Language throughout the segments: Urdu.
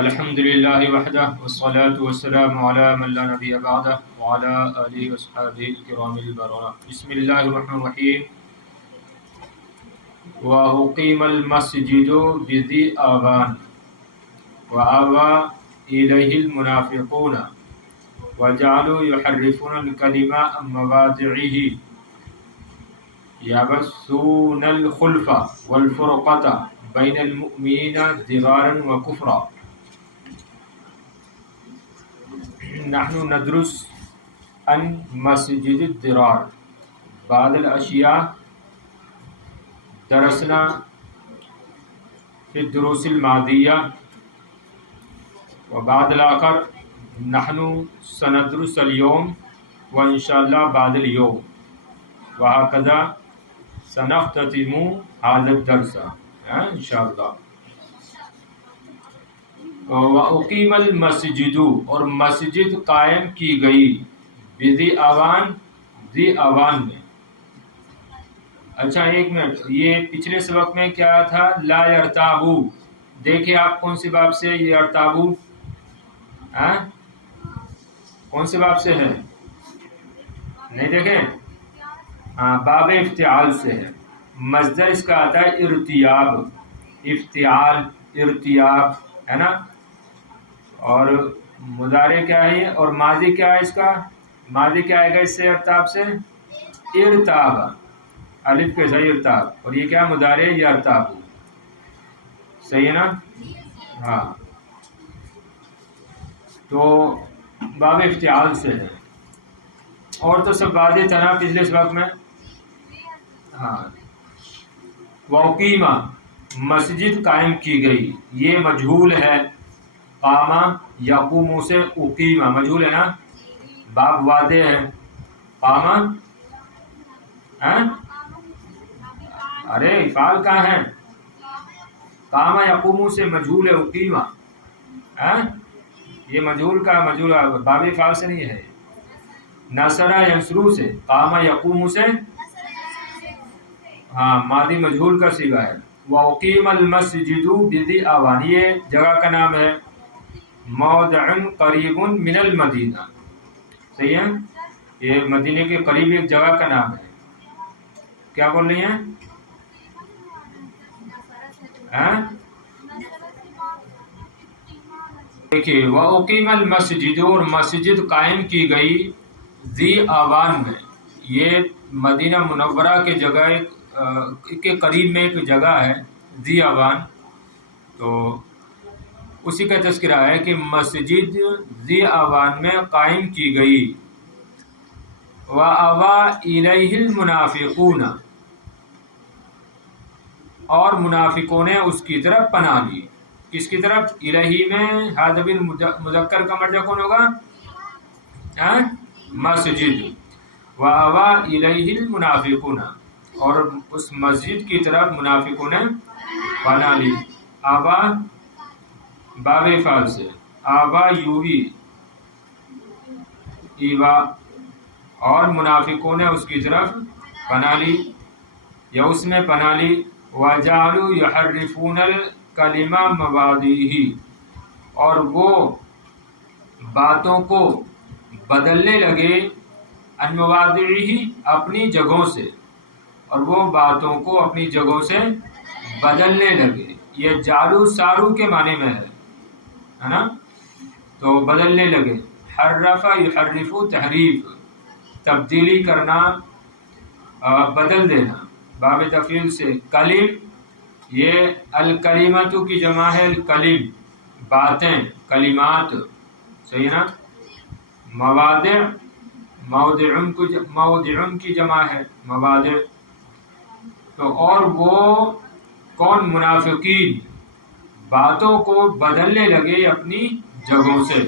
الحمد لله وحده والصلاة والسلام على من لا نبي بعده وعلى آله وصحبه الكرام البررة. بسم الله الرحمن الرحيم. وأقيم المسجد بذي آذان وآوى إليه المنافقون وجعلوا يحرفون الكلمة عن مواضعه يبثون الخلف والفرقة بين المؤمنين ضرارا وكفرا. نحن ندرس عن مسجد الضرار. بعض الأشياء درسنا في الدروس الماضية وبعد الآخر نحن سندرس اليوم وإن شاء الله بعد اليوم وهكذا سنختتم هذا الدرس إن شاء الله. وَأُقِيمَ الْمَسْجِدُ اور مسجد قائم کی گئی بذی آوان ذی آوان میں. اچھا ایک منٹ، یہ پچھلے سبق میں کیا تھا؟ لا یرتابو. دیکھیں آپ کون سے باب سے یہ یرتابو کون سے باب سے ہے؟ نہیں دیکھیں، باب افتعال سے ہے. مصدر اس کا آتا ہے ارتیاب، افتعال ارتیاب ہے نا. اور مضارع کیا ہے اور ماضی کیا ہے اس کا؟ ماضی کیا آئے گا اس سے ارتاب سے؟ ارتاب، الف کے صحیح ارتاب. اور یہ کیا مضارع یرتاب، صحیح ہے نا؟ ہاں، تو باب افتعال سے ہے. اور تو سب واضح تھا نا پچھلے سبق میں. ہاں، وَأُقِیمَ مسجد قائم کی گئی، یہ مجہول ہے. قامہ یقوم سے اقیمہ مجہول ہے نا، باب واضح ہے. قامہ ارے افعال کہاں ہے؟ قامہ یقوم سے مجہول ہے اقیمہ. یہ مجہول کا مجہول باب افعال سے نہیں ہے. نصرہ ینصرو سے، قامہ یقوم سے ہاں ماضی مجہول کا صیغہ ہے. وَأُقِیمَ الْمَسْجِدُ بِذِی آوان، یہ جگہ کا نام ہے. موضع قریب من المدینہ، صحیح ہے، یہ مدینے کے قریب ایک جگہ کا نام ہے. کیا بول رہی ہیں؟ دیکھیے وَأُقِیمَ الْمَسْجِدُ اور مسجد قائم کی گئی ذی آوان میں، یہ مدینہ منورہ کے جگہ کے قریب میں ایک جگہ ہے ذی آوان. تو اسی کا تذکرہ ہے کہ مسجد ذی آوان میں قائم کی گئی. وَأَوَى إِلَيْهِ الْمُنَافِقُونَ اور منافقوں نے اس کی طرف پناہ لی. کس کی طرف؟ الہی میں حاضر مذکر کا مرجع کون ہوگا؟ مسجد. وَأَوَى إِلَيْهِ الْمُنَافِقُونَ اور اس مسجد کی طرف منافقوں نے پناہ لی. آبا باب فعل سے، آبا یوی ایوا، اور منافقوں نے اس کی طرف پناہ لی یا اس میں پناہ لی. وَجَعَلُوا يُحَرِّفُونَ الْكَلِمَ مَوَاضِعِهِ اور وہ باتوں کو بدلنے لگے عن مواضعہ اپنی جگہوں سے، اور وہ باتوں کو اپنی جگہوں سے بدلنے لگے. یہ جالو سارو کے معنی میں ہے نا، تو بدلنے لگے. حرف یحرف تحریف، تبدیلی کرنا، بدل دینا. باب تفعیل سے کلم، یہ الکلمۃ کی جمع ہے الکلم، باتیں، کلمات، صحیح نا. مواضع موضع کی جمع ہے مواضع. تو اور وہ کون؟ منافقین باتوں کو بدلنے لگے اپنی جگہوں سے.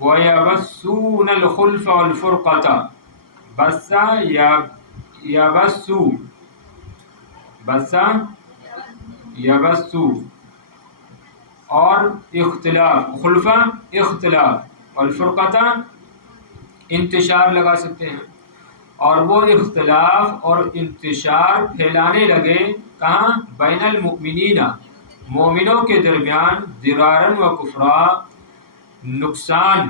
وَيَبَثُّونَ الْخُلْفَ وَالْفُرْقَةَ بَثَّ یبث اور اختلاف، خلفہ اختلاف، والفرقہ انتشار لگا سکتے ہیں. اور وہ اختلاف اور انتشار پھیلانے لگے کہاں؟ بین المؤمنین، مومنوں کے درمیان ضرارن و کفرا نقصان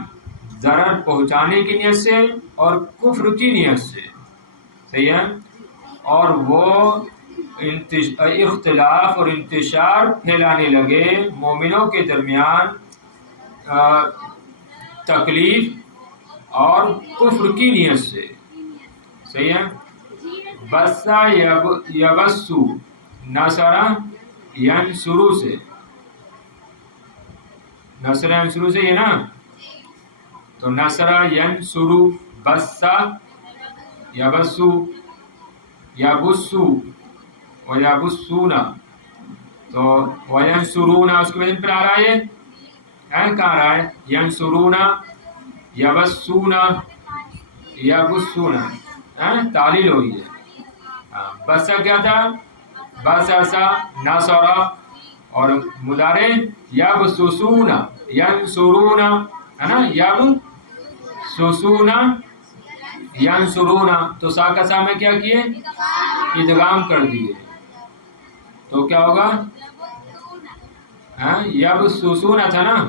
ضرر پہنچانے کی نیت سے اور کفر کی نیت سے، صحیح ہے، اور وہ اختلاف اور انتشار پھیلانے لگے مومنوں کے درمیان تکلیف اور کفر کی نیت سے، صحیح ہے۔ بسا یبسو نصرا ینصرو سے، نصر ینصرو سے یہ نا، تو نصر ینصرو، بسا یبسو یبسو و یبسونا، تو وینصرونا اس کے وزن پر آ رہا ہے، کہاں آ رہا ہے؟ ینصرونا یبسونا یبسونا، تعلیل ہوئی ہے۔ بسا کیا تھا؟ بساسا نصرا، اور مضارع یبسسونا ینصرونا، ہے نا، یبسسونا ینصرونا، تو سا کا سا میں کیا کیے؟ ادغام کر دیے، تو کیا ہوگا؟ یبسسونا تھا نا،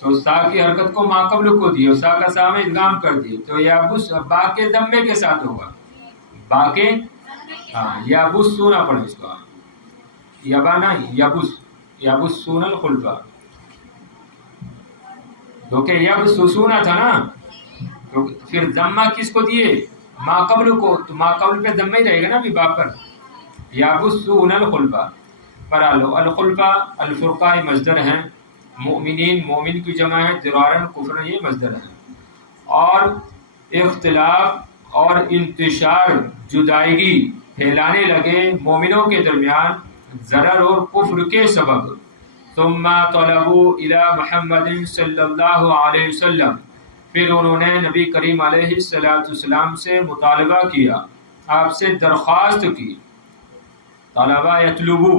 تو سا کی حرکت کو ماقبل کو دی اور سا کا سا میں ادغام کر دیے، تو یبس با کے دمے کے ساتھ ہوگا، با کے، یبسونا پڑھیں اس کو، یبا نا، یبسون الخلفا، کیونکہ یبسسونا تھا نا، تو پھر ضمہ کس کو دیے؟ ماقبل کو، تو ماقبل پہ ضمہ ہی رہے گا نا ابھی با پر، یبسون الخلفا۔ پڑھا لو، الخلفا الفرقہ مصدر ہیں، مؤمنین مومن کی جمع ہے، ضرارن کفر یہ مصدر ہیں، اور اختلاف اور انتشار جدائیگی پھیلانے لگے مومنوں کے درمیان ضرر اور کفر کے سبب۔ ثم طلبوا الی محمد صلی اللہ علیہ وسلم، پھر انہوں نے نبی کریم علیہ السلام سے مطالبہ کیا، آپ سے درخواست کی، طلبہ یطلبو،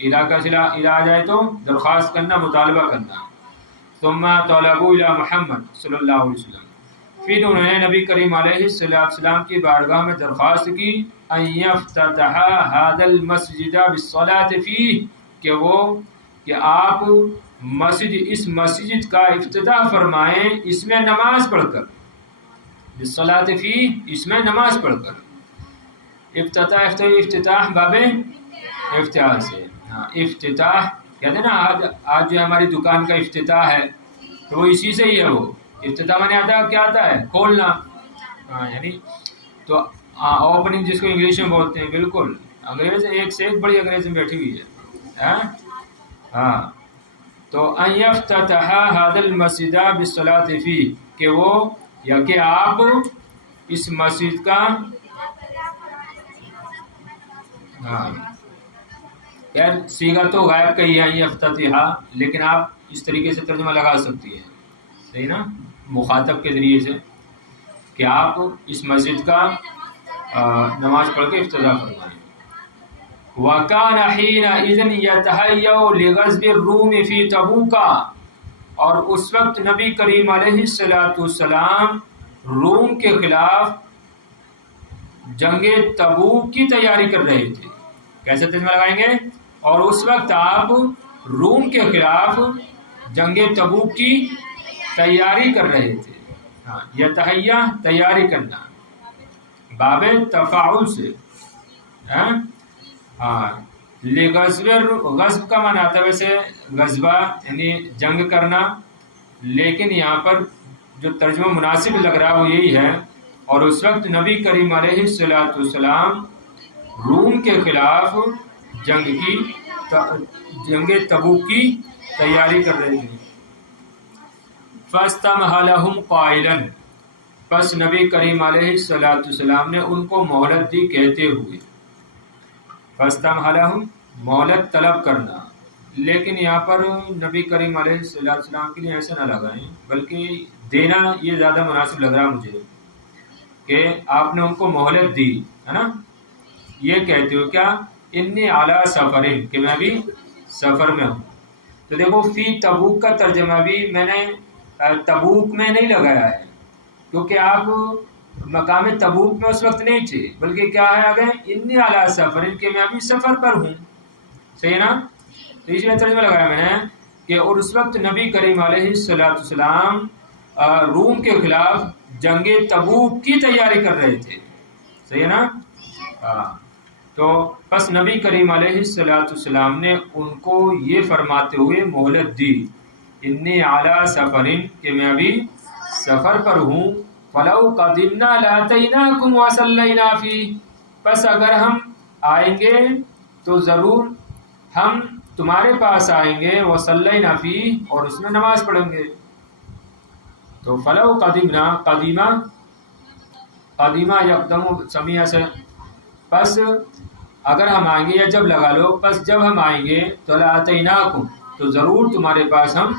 الی کا صلہ الی آ جائے تو درخواست کرنا، مطالبہ کرنا۔ ثم طلبوا الی محمد صلی اللہ علیہ وسلم، پھر انہوں نے نبی کریم علیہ السلام کی بارگاہ میں درخواست کی، ان یفتتح ھذا المسجد بالصلاۃ فیہ، کہ آپ اس مسجد کا افتتاح فرمائیں اس میں نماز پڑھ کر، بالصلاۃ فیہ، اس میں نماز پڑھ کر۔ افتتاح باب افتتاح سے، افتتاح کہتے ہیں نا، آج جو ہماری دکان کا افتتاح ہے تو وہ اسی سے ہی ہے، وہ افتتاح میں آتا ہے، کیا آتا ہے؟ کھولنا، یعنی تو اوپننگ جس کو انگلش میں بولتے ہیں، بالکل انگریز ایک سے ایک بڑی انگریز میں بیٹھی ہوئی ہے، ہاں، تو ان یفتتح ھذا المسجد بالصلاۃ فیہ، کہ وہ یا کہ آپ اس مسجد کا، خیر صیغہ تو غائب کا ہی ہے یفتتح، لیکن آپ اس طریقے سے ترجمہ لگا سکتی ہیں، صحیح نا، مخاطب کے ذریعے سے، کہ آپ اس مسجد کا نماز پڑھ کے افتتاح فرمائیں۔ وَكَانَ حِينَئِذٍ يَتَهَيَّأُ لِغَزْوِ الرُّومِ فِي تَبُوکَ، اور اس وقت نبی کریم علیہ السلام روم کے خلاف جنگ تبوک کی تیاری کر رہے تھے۔ کیسے ترجمہ لگائیں گے؟ اور اس وقت آپ روم کے خلاف جنگ تبوک کی تیاری کر رہے تھے۔ یتہیہ تیاری کرنا، باب تفاعل سے، غزب کا معنی آتا ہے ویسے غزبہ یعنی جنگ کرنا، لیکن یہاں پر جو ترجمہ مناسب لگ رہا ہے وہ یہی ہے، اور اس وقت نبی کریم علیہ السلام روم کے خلاف جنگ تبوک کی تیاری کر رہے تھے۔ فَاسْتَمْهَلَهُمْ قَائِلًا، پس نبی کریم علیہ السلام نے ان کو مہلت دی کہتے ہوئے، فَاسْتَمْهَلَهُمْ، مہلت طلب کرنا، لیکن یہاں پر نبی کریم علیہ السلام کے لیے ایسا نہ لگائیں، بلکہ دینا یہ زیادہ مناسب لگ رہا مجھے، کہ آپ نے ان کو مہلت دی، ہے نا، یہ کہتے ہو کیا، انی علی سفرن، کہ میں بھی سفر میں ہوں۔ تو دیکھو فی تبوک کا ترجمہ بھی میں نے تبوک میں نہیں لگایا ہے، کیونکہ آپ مقام تبوک میں اس وقت نہیں تھے، بلکہ کیا ہے آگے، انی علی سفرن، کہ میں ابھی سفر پر ہوں، صحیح نا، تو اس لیے ترجمہ لگایا میں نے کہ اور اس وقت نبی کریم علیہ السلام روم کے خلاف جنگ تبوک کی تیاری کر رہے تھے. صحیح ہے نا؟ تو پس نبی کریم علیہ السلام نے ان کو یہ فرماتے ہوئے مہلت دی انی علی سفرن کہ میں ابھی سفر پر ہوں فلو قدمنا لاتیناکم وصلینا فی پس اگر ہم آئیں گے تو ضرور ہم تمہارے پاس آئیں گے وصلینا فی اور اس میں نماز پڑھیں گے. تو فلو قدمنا قدیمہ یقدم سمیہ سے پس اگر ہم آئیں گے یا جب لگا لو پس جب ہم آئیں گے تو لاتیناکم تو ضرور تمہارے پاس ہم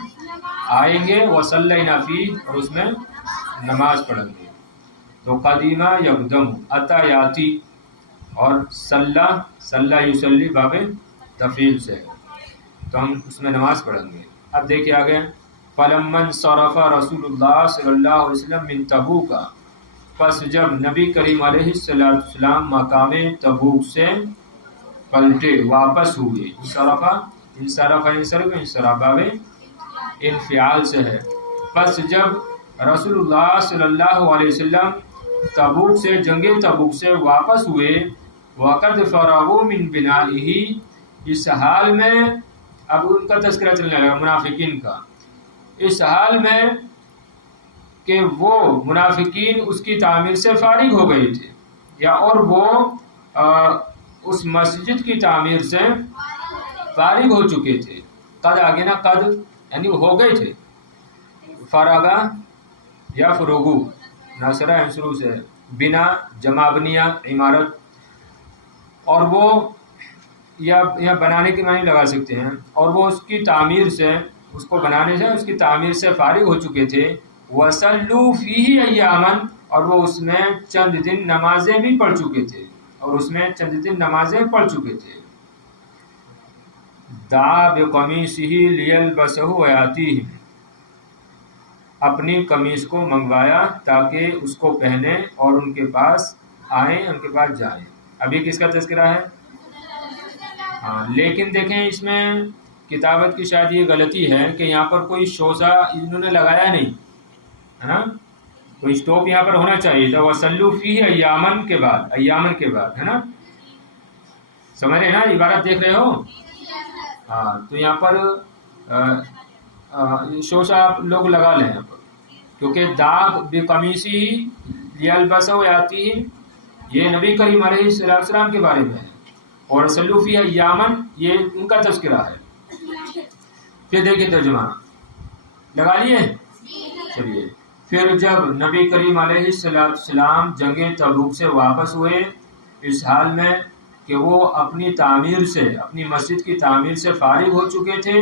آئیں گے وصلینا فی اور اس میں نماز پڑھیں گے. تو قدیمہ یقدم اتا یاتی اور صلی یصلی باب تفعیل سے تو ہم اس میں نماز پڑھیں گے. اب دیکھیے آگے فلما انصرف رسول اللہ صلی اللہ علیہ وسلم من تبوک پس جب نبی کریم علیہ السلام مقام تبوک سے پلٹے واپس ہوئے انصراف باب انفعال سے ہے. پس جب رسول اللہ صلی اللہ علیہ وسلم تبوک سے جنگ تبوک سے واپس ہوئے وقد فرغوا من بنائه اس حال میں اب ان کا تذکرہ چلنے لگا منافقین کا اس حال میں کہ وہ منافقین اس کی تعمیر سے فارغ ہو گئے تھے یا اور وہ اس مسجد کی تعمیر سے فارغ ہو چکے تھے. قد آگے نا قد یعنی وہ ہو گئے تھے فراغا یا فروغو ناصرہ شروع سے بنا جمع بنیا عمارت اور وہ یا بنانے کی معنی لگا سکتے ہیں اور وہ اس کی تعمیر سے اس کو بنانے سے اس کی تعمیر سے فارغ ہو چکے تھے. وصلوا فیہ ایاما اور وہ اس میں چند دن نمازیں بھی پڑھ چکے تھے دعا بقمیصہ لیلبسہ ویاتیہ اپنی قمیص کو منگوایا تاکہ اس کو پہنے اور ان کے پاس آئیں ان کے پاس جائیں. ابھی کس کا تذکرہ ہے؟ ہاں لیکن دیکھیں اس میں کتابت کی شاید یہ غلطی ہے کہ یہاں پر کوئی شوزہ انہوں نے لگایا نہیں ہے نا. کوئی اسٹاپ یہاں پر ہونا چاہیے تھا وصلوا فیہ ایامن کے بعد ہے نا. سمجھ رہے ہیں نا عبارت دیکھ رہے ہو؟ ہاں تو یہاں پر شوشہ آپ لوگ لگا لیں یہاں پر کیونکہ داغ بقمیصہ لیلبسہ ویاتیہ یہ نبی کریم علیہ السلام کے بارے میں ہے اور وصلوا فیہ ایامن یہ ان کا تذکرہ ہے. پھر دیکھیے ترجمہ لگا لیے. چلیے پھر جب نبی کریم علیہ السلام جنگ تبوک سے واپس ہوئے اس حال میں کہ وہ اپنی تعمیر سے اپنی مسجد کی تعمیر سے فارغ ہو چکے تھے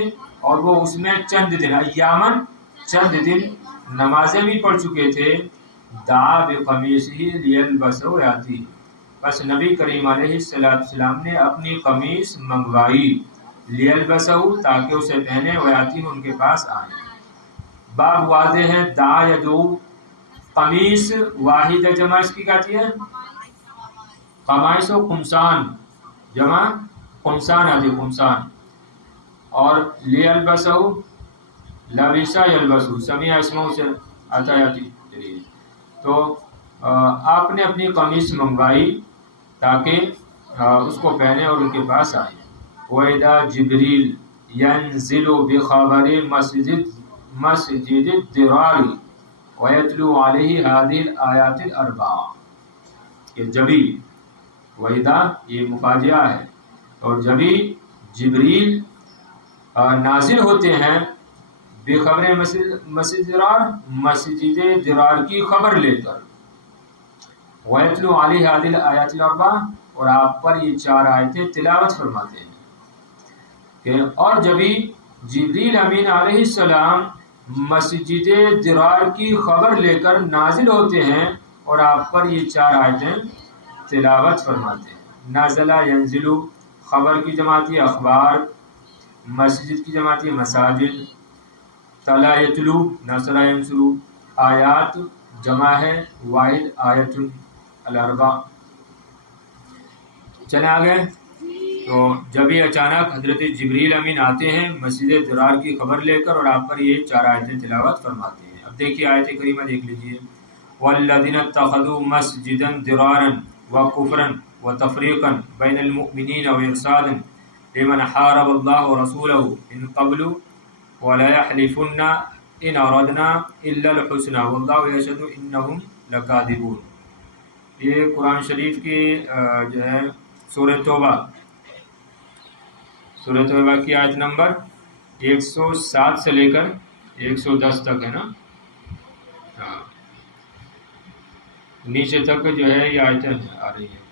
اور وہ اس میں چند دن نمازیں بھی پڑھ چکے تھے. دعا بقمیصہ لیلبسہ ویاتیہ بس نبی کریم علیہ السلام نے اپنی قمیص منگوائی لیلبسہ تاکہ اسے پہنے ویاتیہ ان کے پاس آئیں. باب واضح ہے دعا یدعو قمیص واحد جمع اس کی کہتی ہے قمائص و قمصان جمع قمصان آتی قمصان اور لیلبسہ لبسہ یلبسہ سمیع اسموں سے آتا جاتی. تو آپ نے اپنی قمیص منگوائی تاکہ اس کو پہنے اور ان کے پاس آئیں. وَإِذَا جِبْرِيلُ يَنزِلُ بِخَبَرِ مسجد الضرار وَيَتْلُو عَلَيْهِ هَذِهِ الْآيَاتِ الْأَرْبَعَ کہ جبھی وَإِذَا یہ مفاجعہ ہے اور جبھی جبریل نازل ہوتے ہیں بخبر مسجد ضرار کی خبر لے کر وَيَتْلُو عَلَيْهِ هَذِهِ الْآيَاتِ الْأَرْبَعَ اور آپ پر یہ 4 آیتیں تلاوت فرماتے ہیں کہ اور جبھی جبریل امین علیہ السلام مسجد ضرار کی خبر لے کر نازل ہوتے ہیں اور آپ پر یہ 4 آیتیں تلاوت فرماتے ہیں. نازلہ ینزلو خبر کی جماعتی اخبار مسجد کی جماعتی مساجد تلا یتلو نصرہ ینصرو آیات جمع ہے واحد آیت الاربع. چلے آگے تو جب یہ اچانک حضرت جبریل امین آتے ہیں مسجد درار کی خبر لے کر، اور آپ پر یہ 4 آیتیں تلاوت فرماتے ہیں۔ اب دیکھیے آیت کریمہ دیکھ لیجیے، وَالَّذِينَ اتَّخَذُوا مَسْجِدًا ضِرَارًا وَكُفْرًا وَتَفْرِيقًا بَيْنَ الْمُؤْمِنِينَ وَإِرْصَادًا لِمَنْ حَارَبَ اللَّهَ وَرَسُولَهُ مِنْ قَبْلُ وَلَيَحْلِفُنَّ إِنْ أَرَدْنَا إِلَّا الْحُسْنَى وَاللَّهُ يَشْهَدُ إِنَّهُمْ لَكَاذِبُونَ۔ یہ قرآن شریف کی جو ہے سورہ توبہ کی آیت نمبر 107 سے لے کر 110 تک ہے نا، ہاں نیچے تک جو ہے یہ آیتیں آ رہی ہیں۔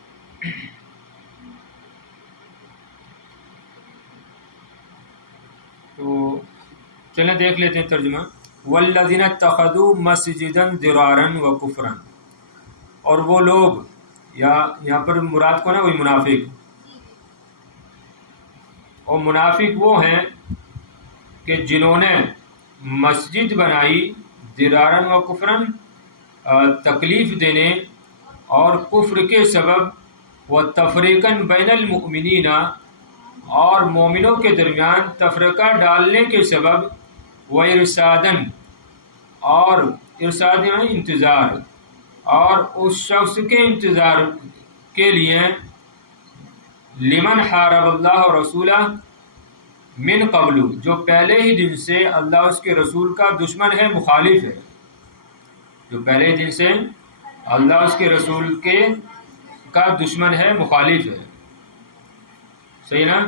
تو چلیں دیکھ لیتے ہیں ترجمہ۔ والذین اتخذوا مسجدا ضرارا وکفرا، اور وہ لوگ، یا یہاں پر مراد کون ہے؟ وہی منافق۔ اور منافق وہ ہیں کہ جنہوں نے مسجد بنائی ضرارا و کفرا، تکلیف دینے اور کفر کے سبب، و تفریقا بین المؤمنین، اور مومنوں کے درمیان تفرقہ ڈالنے کے سبب، و ارصادن، اور ارصاد یعنی انتظار، اور اس شخص کے انتظار کے لیے، لمن حارب اللہ و رسولہ من قبل، جو پہلے ہی دن سے اللہ اس کے رسول کا دشمن ہے، مخالف ہے، جو پہلے ہی دن سے اللہ اس کے رسول کا دشمن ہے، مخالف ہے، صحیح نا؟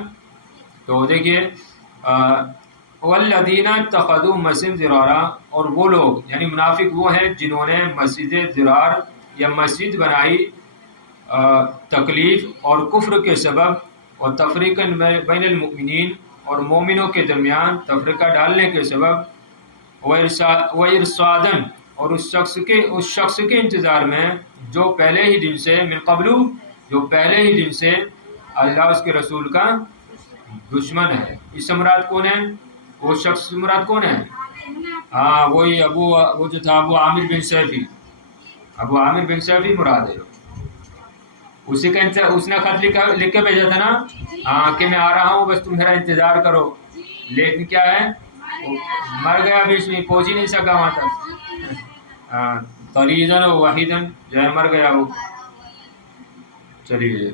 تو دیکھیے والذین اتخذوا مسجدا ضرارا، اور وہ لوگ یعنی منافق وہ ہیں جنہوں نے مسجد ضرار یا مسجد بنائی تکلیف اور کفر کے سبب، اور تفریقا بین المؤمنین، اور مومنوں کے درمیان تفرقہ ڈالنے کے سبب، و ارصادن، اور اس شخص کے انتظار میں جو پہلے ہی دن سے، من قبل، جو پہلے ہی دن سے اللہ اس کے رسول کا دشمن ہے۔ اس سے مراد کون ہے؟ وہ شخص مراد کون ہے؟ ہاں وہی وہ جو تھا ابو عامر بن سیفی مراد ہے۔ اسی کا اس نے خط لکھ کے بھیجا تھا نا، ہاں کہ میں آ رہا ہوں، بس تم میرا انتظار کرو، لیکن کیا ہے، مر گیا بیچ میں، پہنچ ہی نہیں سکا وہاں تک، طریدن و وحیدن جو ہے مر گیا وہ۔ چلیے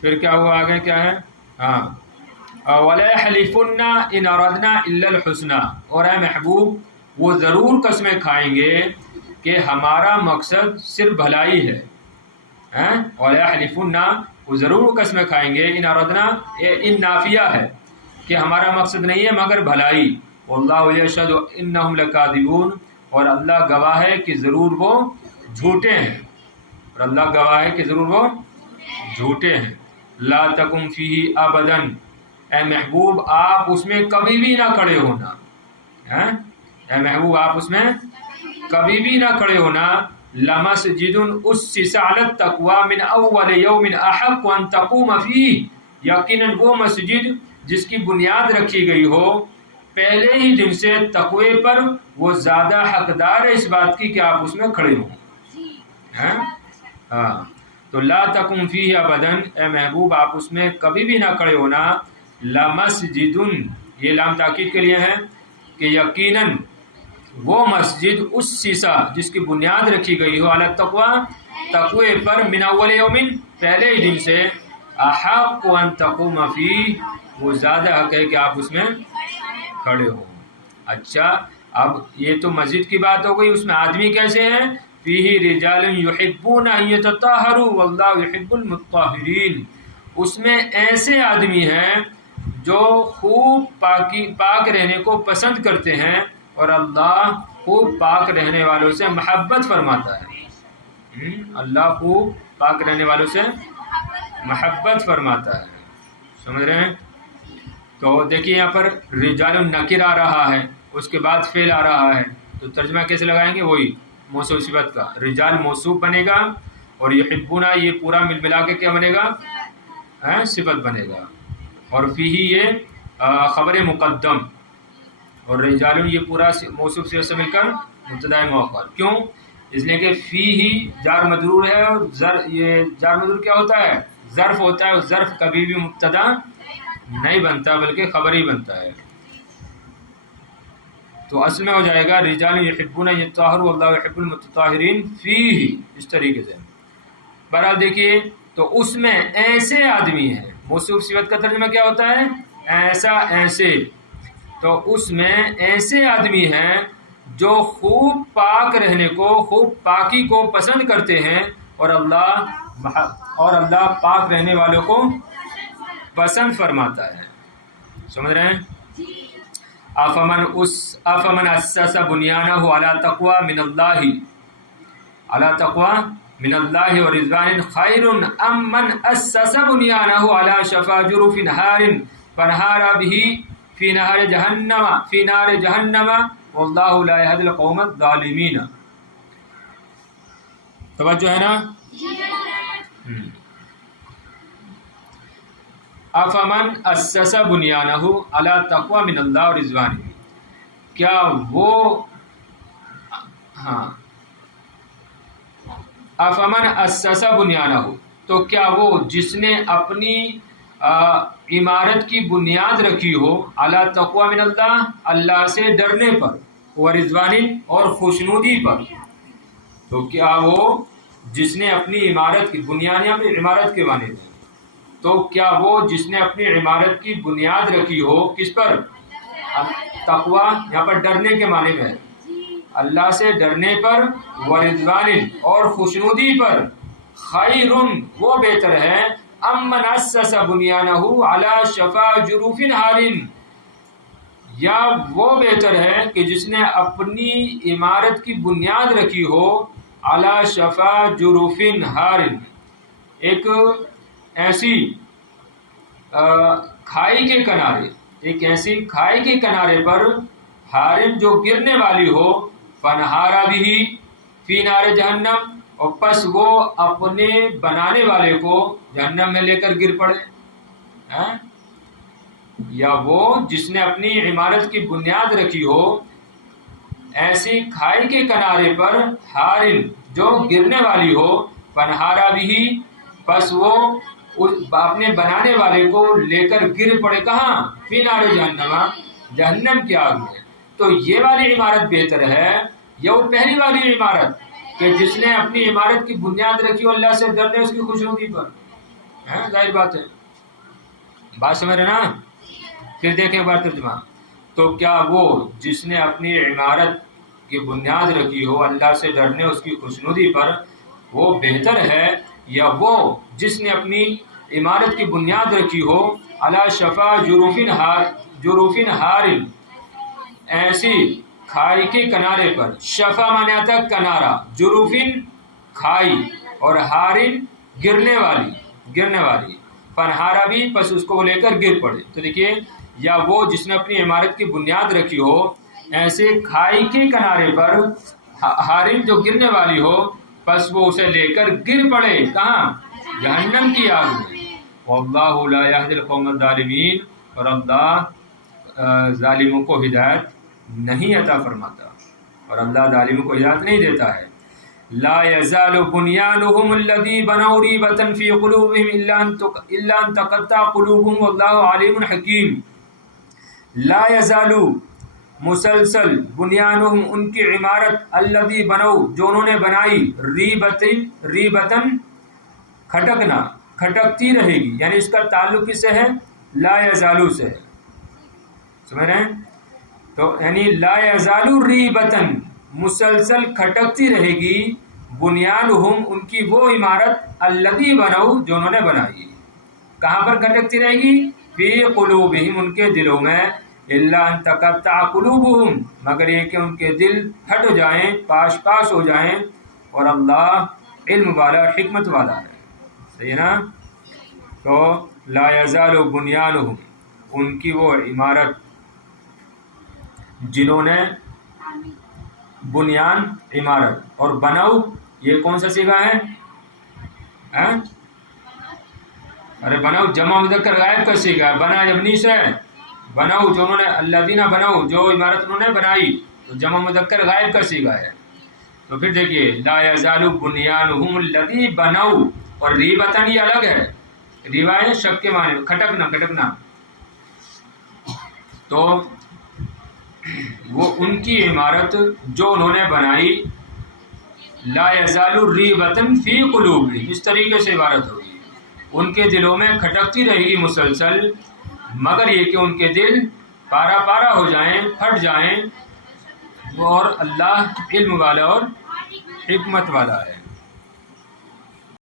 پھر کیا ہوا آگے کیا ہے؟ ہاں وَلَيَحْلِفُنَّ إِنْ أَرَدْنَا إِلَّا الْحُسْنَى، اور اے محبوب وہ ضرور قسمیں کھائیں گے کہ ہمارا مقصد صرف بھلائی ہے۔ وَلَيَحْلِفُنَّ، وہ ضرور قسمیں کھائیں گے، إِنْ أَرَدْنَا، ان نافیہ ہے کہ ہمارا مقصد نہیں ہے مگر بھلائی، وَاللَّهُ يَشْهَدُ إِنَّهُمْ لَكَاذِبُونَ، اور اللہ گواہ ہے کہ ضرور وہ جھوٹے ہیں، اور اللہ گواہ ہے کہ ضرور وہ جھوٹے ہیں۔ لا تقم فیہ ابدا، اے محبوب آپ اس میں کبھی بھی نہ کھڑے ہونا، اے محبوب آپ اس میں کبھی بھی نہ کھڑے ہونا۔ لمسجد اسس علی التقوی من اول یوم احق ان تقوم فیہ، یقیناً وہ مسجد جس کی بنیاد رکھی گئی ہو پہلے ہی دن سے تقوی پر، وہ زیادہ حقدار ہے اس بات کی کہ آپ اس میں کھڑے ہوں۔ ہاں تو لا تقم فیہ ابدا، اے محبوب آپ اس میں کبھی بھی نہ کھڑے ہونا۔ لمسجد، یہ لام تاکید کے لیے ہے کہ یقیناً وہ مسجد اسسا، جس کی بنیاد رکھی گئی ہو، علی التقوی، تقوی پر، من اول یومن، پہلے ہی دن سے، احق ان تقوم فیہ، وہ زیادہ حق ہے کہ آپ اس میں کھڑے ہوں۔ اچھا اب یہ تو مسجد کی بات ہو گئی، اس میں آدمی کیسے ہیں؟ فیہ رجال یحبون ان یتطہروا واللہ یحب المطہرین، اس میں ایسے آدمی ہیں جو خوب پاک رہنے کو پسند کرتے ہیں، اور اللہ خوب پاک رہنے والوں سے محبت فرماتا ہے۔ اللہ خوب پاک رہنے والوں سے محبت فرماتا ہے، سمجھ رہے ہیں؟ تو دیکھیے یہاں پر رجال نکر آ رہا ہے، اس کے بعد فعل آ رہا ہے، تو ترجمہ کیسے لگائیں گے؟ وہی موصوف صفت کا، رجال موصوف بنے گا، اور یحبون یہ پورا مل ملا کے کیا بنے گا؟ صفت بنے گا، اور فیہ یہ خبر مقدم، اور رجال یہ پورا موصوف صفت سے مل کر مبتدا مؤخر۔ کیوں؟ اس لیے کہ فی ہی جار مجرور ہے، اور یہ جار مجرور کیا ہوتا ہے؟ ظرف ہوتا ہے، اور ظرف کبھی بھی مبتدا نہیں بنتا بلکہ خبر ہی بنتا ہے. تو اصل میں ہو جائے گا رجال یحبون ان یطہروا واللہ یحب المتطہرین فیہ، اس طریقے سے. بہرحال دیکھیے، تو اس میں ایسے آدمی ہیں، موصوف صفت کا ترجمہ کیا ہوتا ہے؟ ایسا، ایسے. تو اس میں ایسے آدمی ہیں جو خوب پاک رہنے کو، خوب پاکی کو پسند کرتے ہیں، اور اللہ پاک رہنے والوں کو پسند فرماتا ہے. سمجھ رہے ہیں؟ افمن اسس بنیانہ علی تقوی من اللہ ورضوان خیر ام من اسس بنیانہ علی شفا جرف ہار فانہار بہ فی نار جہنم واللہ لا یہدی القوم الظالمین. توجہ ہے نا؟ افمن اسس بنیانہ علی تقوی من اللہ ورضوان، کیا وہ افمن اسس بنیانہ، تو کیا وہ جس نے اپنی عمارت کی بنیاد رکھی ہو علی تقوی من اللہ، اللہ سے ڈرنے پر، ورضوان اور خوشنودی پر. تو کیا وہ جس نے اپنی عمارت کی بنیاد، یہاں پہ عمارت کے معنی میں، تو کیا وہ جس نے اپنی عمارت کی بنیاد رکھی ہو کس پر؟ تقوی یہاں پر ڈرنے کے معنی میں، اللہ سے ڈرنے پر، ورضوان اور خوشنودی پر، خیر وہ بہتر ہے، ام من اسس بنیانہ علی شفا جروف ہار، یا وہ بہتر ہے کہ جس نے اپنی عمارت کی بنیاد رکھی ہو علی شفا جروف ہار، ایک ایسی کھائی کے کنارے، ایک ایسی کھائی کے کنارے پر، ہارن جو گرنے والی ہو، فنہارا بھی فی نار جہنم، اور پس وہ اپنے بنانے والے کو جہنم میں لے کر گر پڑے. یا وہ جس نے اپنی عمارت کی بنیاد رکھی ہو ایسی کھائی کے کنارے پر، ہارن جو گرنے والی ہو، فنہارا بھی پس وہ اپنے بنانے والے کو لے کر گر پڑے. کہاں؟ فی نار جہنم، جہنم کی آگ میں. تو یہ والی عمارت بہتر ہے یا وہ پہلی والی عمارت کہ جس نے اپنی عمارت کی بنیاد رکھی ہو اللہ سے ڈرنے اس کی خوشنودی پر؟ ظاہر بات ہے. بات سمجھ رہے نا؟ پھر دیکھیں بات ترجمہ. تو کیا وہ جس نے اپنی عمارت کی بنیاد رکھی ہو اللہ سے ڈرنے اس کی خوشنودی پر، وہ بہتر ہے، یا وہ جس نے اپنی عمارت کی بنیاد رکھی ہو علی شفا جروف ہار، ایسی کھائی کے کنارے پر. شفا مانے آتا ہے کنارہ، جروفن کھائی، اور ہارن گرنے والی. فنہارا بھی پس اس کو وہ لے کر گر پڑے. تو دیکھیے، یا وہ جس نے اپنی عمارت کی بنیاد رکھی ہو ایسے کھائی کے کنارے پر، ہارن جو گرنے والی ہو، پس وہ اسے لے کر گر پڑے. کہاں؟ جہنم کی آگ میں. واللہ لا یہدی القوم الظالمین، اور اللہ ظالموں کو ہدایت نہیں عطا فرماتا، اور اللہ ظالموں کو ہدایت نہیں دیتا ہے. لا یزال بنیانہم الذی بنوا ریبۃ فی قلوبہم الا ان تقطع قلوبہم واللہ علیم حکیم. لا یزال مسلسل، بنیانہم ان کی عمارت، الذی بنوا جو انہوں نے بنائی، ریبتن کھٹکنا، کھٹکتی رہے گی. یعنی اس کا تعلق کس سے ہے؟ لا یزالو سے. سمجھ رہے ہیں؟ تو یعنی لا یزالو ریبتن، مسلسل کھٹکتی رہے گی، بنیانہم ان کی وہ عمارت، الذی بنوا جو انہوں نے بنائی. کہاں پر کھٹکتی رہے گی؟ فی قلوبہم ان کے دلوں میں، الا ان تقطع قلوبہم مگر یہ کہ ان کے دل ہٹ جائیں، پاش ہو جائیں. اور اللہ علم والا، حکمت والا ہے. صحیح ہے نا؟ تو لا یزال بنیانہم ان کی وہ عمارت جنہوں نے بنیان عمارت، اور بناؤ یہ کون سا صیغہ ہے؟ ارے بناؤ جمع مذکر غائب کا صیغہ ہے. بنا ابنی سے، بناؤ جو انہوں نے، الذین بناؤ جو عمارت انہوں نے بنائی، تو جمع مذکر غائب کا صیغہ ہے. تو پھر دیکھیے لا یزال بنیانہم الذی بنوا، اور ریبتن یہ الگ ہے، ریوایت شک کے معنی کھٹکنا کھٹکنا، تو وہ ان کی عمارت جو انہوں نے بنائی، لا یزال ریبتن فی قلوبہم، اس طریقے سے عبارت ہوگی، ان کے دلوں میں کھٹکتی رہے گی مسلسل، مگر یہ کہ ان کے دل پارا پارا ہو جائیں، پھٹ جائیں، اور اللہ علم والا اور حکمت والا ہے۔